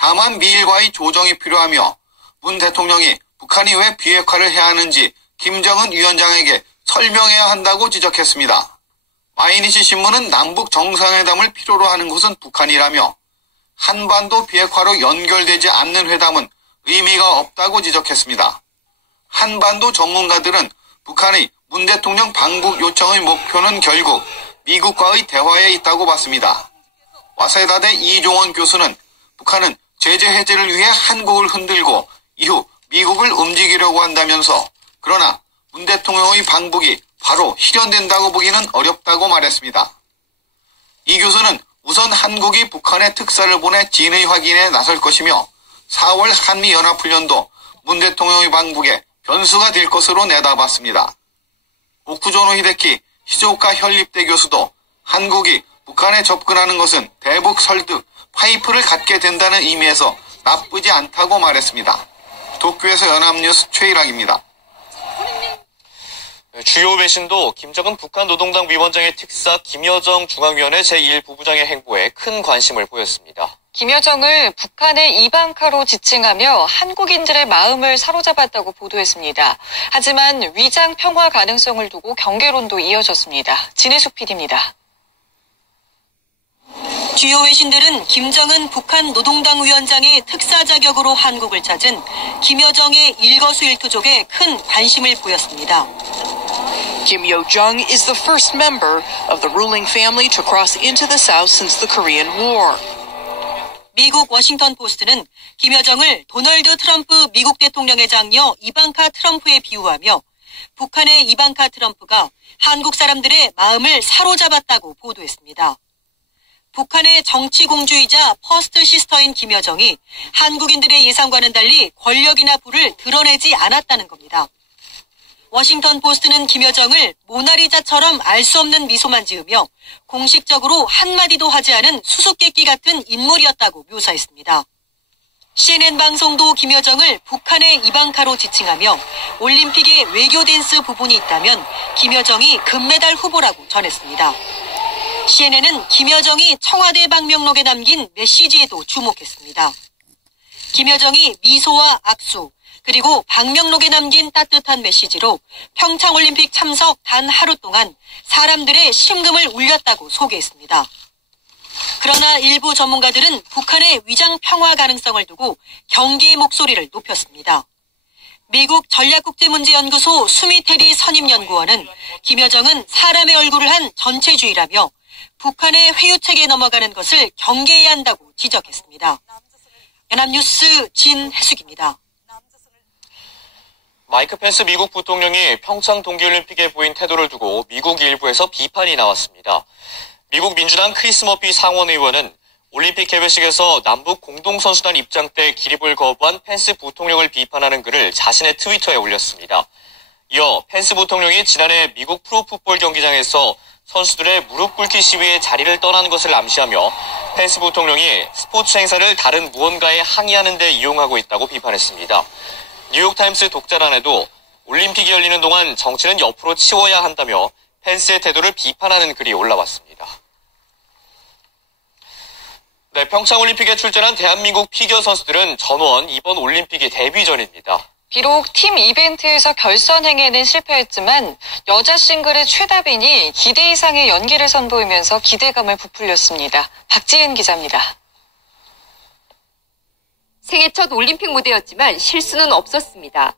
다만 미일과의 조정이 필요하며 문 대통령이 북한이 왜 비핵화를 해야 하는지 김정은 위원장에게 설명해야 한다고 지적했습니다. 마이니치 신문은 남북 정상회담을 필요로 하는 곳은 북한이라며 한반도 비핵화로 연결되지 않는 회담은 의미가 없다고 지적했습니다. 한반도 전문가들은 북한의 문 대통령 방북 요청의 목표는 결국 미국과의 대화에 있다고 봤습니다. 와세다대 이종원 교수는 북한은 제재 해제를 위해 한국을 흔들고 이후 미국을 움직이려고 한다면서 그러나 문 대통령의 방북이 바로 실현된다고 보기는 어렵다고 말했습니다. 이 교수는 우선 한국이 북한에 특사를 보내 진의 확인에 나설 것이며 4월 한미연합훈련도 문 대통령의 방북에 변수가 될 것으로 내다봤습니다. 오쿠조노 히데키 시즈오카 현립대 교수도 한국이 북한에 접근하는 것은 대북 설득, 파이프를 갖게 된다는 의미에서 나쁘지 않다고 말했습니다. 도쿄에서 연합뉴스 최일학입니다. 주요 외신도 김정은 북한 노동당 위원장의 특사 김여정 중앙위원회 제1부부장의 행보에 큰 관심을 보였습니다. 김여정을 북한의 이방카로 지칭하며 한국인들의 마음을 사로잡았다고 보도했습니다. 하지만 위장 평화 가능성을 두고 경계론도 이어졌습니다. 진혜숙 PD입니다. 주요 외신들은 김정은 북한 노동당 위원장의 특사 자격으로 한국을 찾은 김여정의 일거수일투족에 큰 관심을 보였습니다. Kim Yo-jong is the first member of the ruling family to cross into the South since the Korean War. 미국 워싱턴 포스트는 김여정을 도널드 트럼프 미국 대통령의 장녀 이방카 트럼프에 비유하며 북한의 이방카 트럼프가 한국 사람들의 마음을 사로잡았다고 보도했습니다. 북한의 정치 공주이자 퍼스트 시스터인 김여정이 한국인들의 예상과는 달리 권력이나 부를 드러내지 않았다는 겁니다. 워싱턴 포스트는 김여정을 모나리자처럼 알 수 없는 미소만 지으며 공식적으로 한마디도 하지 않은 수수께끼 같은 인물이었다고 묘사했습니다. CNN 방송도 김여정을 북한의 이방카로 지칭하며 올림픽에 외교 댄스 부분이 있다면 김여정이 금메달 후보라고 전했습니다. CNN은 김여정이 청와대 방명록에 남긴 메시지에도 주목했습니다. 김여정이 미소와 악수, 그리고 방명록에 남긴 따뜻한 메시지로 평창올림픽 참석 단 하루 동안 사람들의 심금을 울렸다고 소개했습니다. 그러나 일부 전문가들은 북한의 위장 평화 가능성을 두고 경계의 목소리를 높였습니다. 미국 전략국제문제연구소 수미테리 선임연구원은 김여정은 사람의 얼굴을 한 전체주의라며 북한의 회유책에 넘어가는 것을 경계해야 한다고 지적했습니다. 연합뉴스 진혜숙입니다. 마이크 펜스 미국 부통령이 평창 동계올림픽에 보인 태도를 두고 미국 일부에서 비판이 나왔습니다. 미국 민주당 크리스 머피 상원의원은 올림픽 개회식에서 남북 공동선수단 입장 때 기립을 거부한 펜스 부통령을 비판하는 글을 자신의 트위터에 올렸습니다. 이어 펜스 부통령이 지난해 미국 프로풋볼 경기장에서 선수들의 무릎 꿇기 시위에 자리를 떠난 것을 암시하며 펜스 부통령이 스포츠 행사를 다른 무언가에 항의하는 데 이용하고 있다고 비판했습니다. 뉴욕타임스 독자란에도 올림픽이 열리는 동안 정치는 옆으로 치워야 한다며 펜스의 태도를 비판하는 글이 올라왔습니다. 네, 평창올림픽에 출전한 대한민국 피겨 선수들은 전원 이번 올림픽이 데뷔전입니다. 비록 팀 이벤트에서 결선행에는 실패했지만 여자 싱글의 최다빈이 기대 이상의 연기를 선보이면서 기대감을 부풀렸습니다. 박지은 기자입니다. 생애 첫 올림픽 무대였지만 실수는 없었습니다.